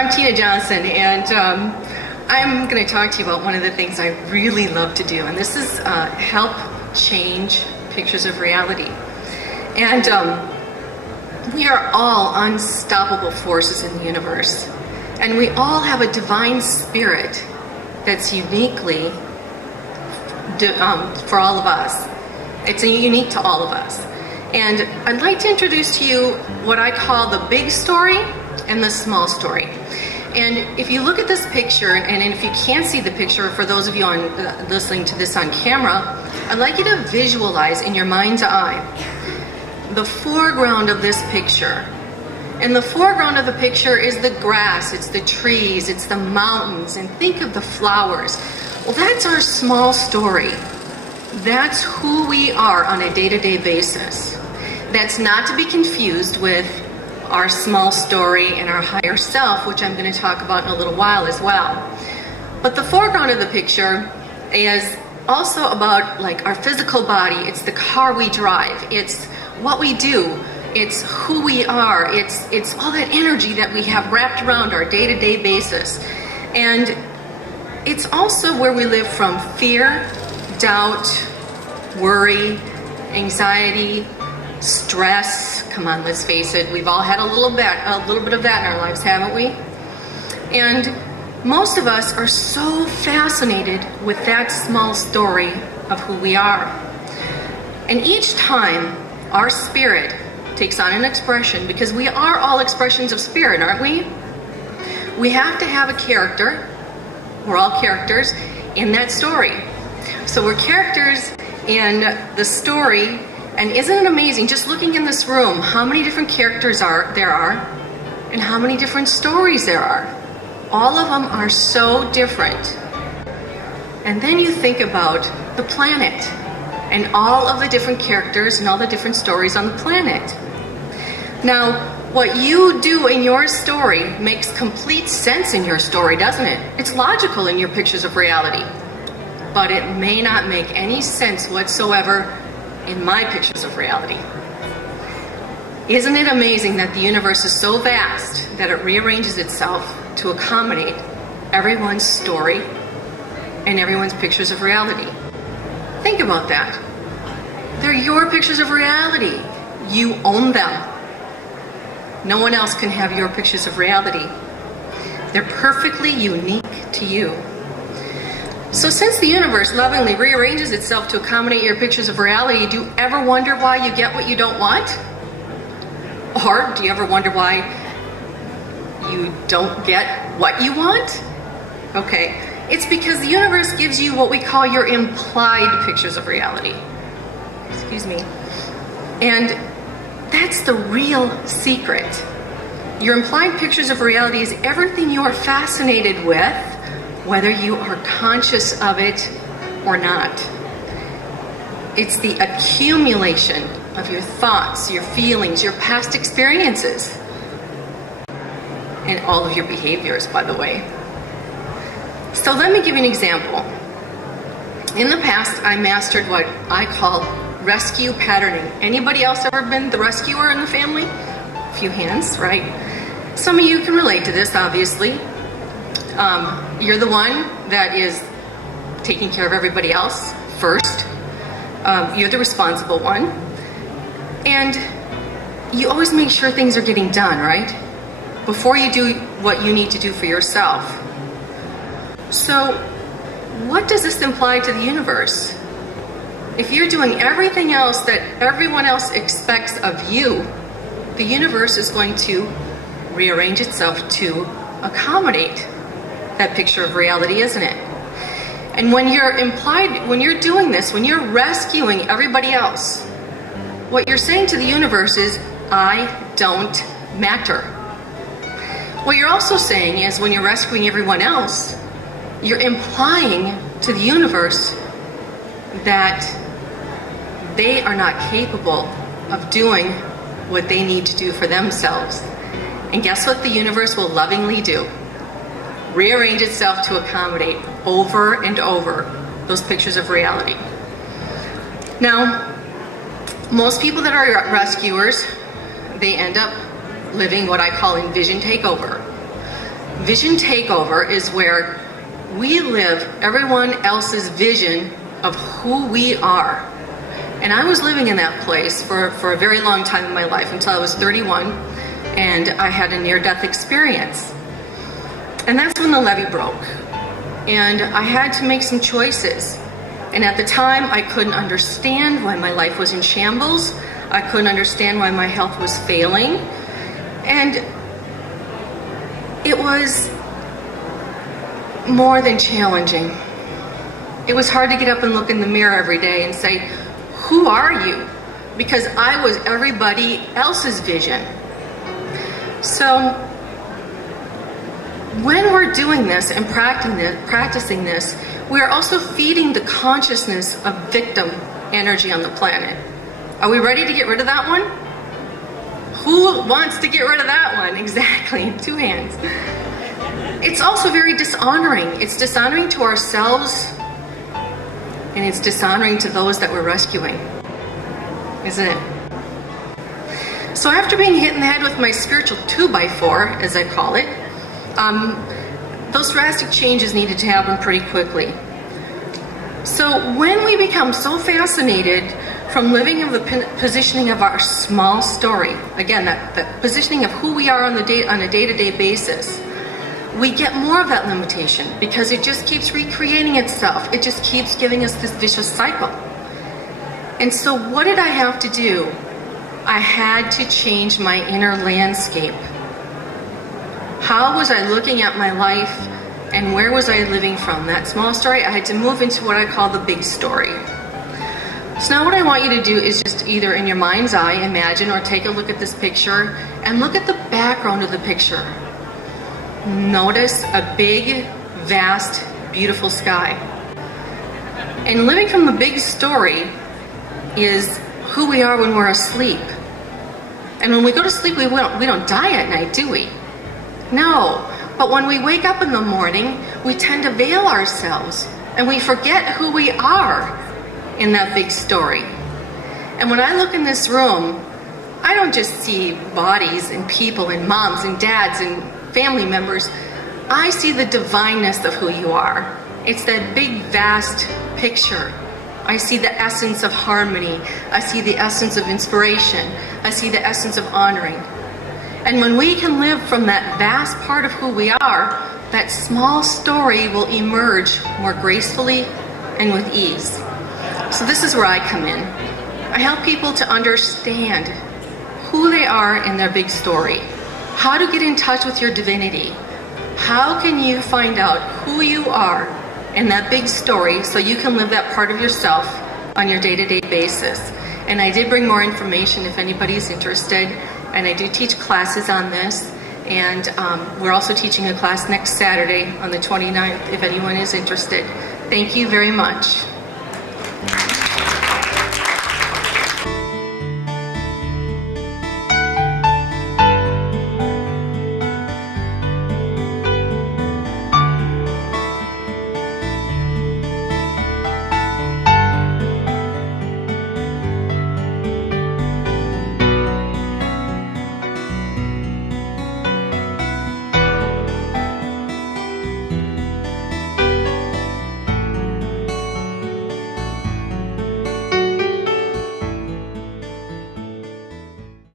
I'm Tina Johnson, and I'm going to talk to you about one of the things I really love to do, and this is help change pictures of reality. And we are all unstoppable forces in the universe, and we all have a divine spirit that's uniquely for all of us. It's unique to all of us. And I'd like to introduce to you what I call the big story and the small story. And if you look at this picture, and if you can't see the picture, for those of you listening to this on camera, I'd like you to visualize in your mind's eye the foreground of this picture. And the foreground of the picture is the grass, it's the trees, it's the mountains, and think of the flowers. Well, that's our small story. That's who we are on a day-to-day basis. That's not to be confused with our small story and our higher self, which I'm going to talk about in a little while as well. But the foreground of the picture is also about like our physical body. It's the car we drive. It's what we do. It's who we are. It's all that energy that we have wrapped around our day-to-day basis. And it's also where we live from fear, doubt, worry, anxiety, stress. Come on, let's face it, we've all had a little bit of that in our lives, haven't we? And most of us are so fascinated with that small story of who we are. And each time our spirit takes on an expression, because we are all expressions of spirit, aren't we? We have to have a character. We're all characters in that story. So we're characters in the story. And isn't it amazing, just looking in this room, how many different characters there are and how many different stories there are. All of them are so different. And then you think about the planet and all of the different characters and all the different stories on the planet. Now, what you do in your story makes complete sense in your story, doesn't it? It's logical in your pictures of reality. But it may not make any sense whatsoever in my pictures of reality. Isn't it amazing that the universe is so vast that it rearranges itself to accommodate everyone's story and everyone's pictures of reality? Think about that. They're your pictures of reality. You own them. No one else can have your pictures of reality. They're perfectly unique to you. So since the universe lovingly rearranges itself to accommodate your pictures of reality, do you ever wonder why you get what you don't want? Or do you ever wonder why you don't get what you want? Okay, it's because the universe gives you what we call your implied pictures of reality. Excuse me. And that's the real secret. Your implied pictures of reality is everything you are fascinated with, whether you are conscious of it or not. It's the accumulation of your thoughts, your feelings, your past experiences, and all of your behaviors, by the way. So let me give you an example. In the past, I mastered what I call rescue patterning. Anybody else ever been the rescuer in the family? A few hands, right? Some of you can relate to this, obviously. You're the one that is taking care of everybody else first. You're the responsible one. And you always make sure things are getting done, right? Before you do what you need to do for yourself. So, what does this imply to the universe? If you're doing everything else that everyone else expects of you, the universe is going to rearrange itself to accommodate that picture of reality, isn't it? And when you're doing this, when you're rescuing everybody else, what you're saying to the universe is, I don't matter. What you're also saying is, when you're rescuing everyone else, you're implying to the universe that they are not capable of doing what they need to do for themselves. And guess what the universe will lovingly do? Rearrange itself to accommodate over and over those pictures of reality. Now, most people that are rescuers, they end up living what I call envision takeover. Vision takeover is where we live everyone else's vision of who we are. And I was living in that place for a very long time in my life, until I was 31, and I had a near-death experience. And that's when the levee broke. And I had to make some choices. And at the time, I couldn't understand why my life was in shambles. I couldn't understand why my health was failing. And it was more than challenging. It was hard to get up and look in the mirror every day and say, who are you? Because I was everybody else's vision. So when we're doing this and practicing this, we are also feeding the consciousness of victim energy on the planet. Are we ready to get rid of that one? Who wants to get rid of that one? Exactly, 2 hands. It's also very dishonoring. It's dishonoring to ourselves, and it's dishonoring to those that we're rescuing, isn't it? So after being hit in the head with my spiritual 2x4, as I call it, those drastic changes needed to happen pretty quickly. So when we become so fascinated from living in the positioning of our small story, again, that positioning of who we are on a day-to-day basis, we get more of that limitation because it just keeps recreating itself. It just keeps giving us this vicious cycle. And so what did I have to do? I had to change my inner landscape. How was I looking at my life, and where was I living from? That small story, I had to move into what I call the big story. So now what I want you to do is just either in your mind's eye imagine or take a look at this picture and look at the background of the picture. Notice a big, vast, beautiful sky. And living from the big story is who we are when we're asleep. And when we go to sleep, we don't die at night, do we? No. But when we wake up in the morning, we tend to veil ourselves and we forget who we are in that big story. And when I look in this room, I don't just see bodies and people and moms and dads and family members. I see the divineness of who you are. It's that big, vast picture. I see the essence of harmony. I see the essence of inspiration. I see the essence of honoring. And when we can live from that vast part of who we are, that small story will emerge more gracefully and with ease. So this is where I come in. I help people to understand who they are in their big story, how to get in touch with your divinity. How can you find out who you are in that big story so you can live that part of yourself on your day-to-day basis? And I did bring more information if anybody's interested. And I do teach classes on this, and we're also teaching a class next Saturday on the 29th if anyone is interested. Thank you very much.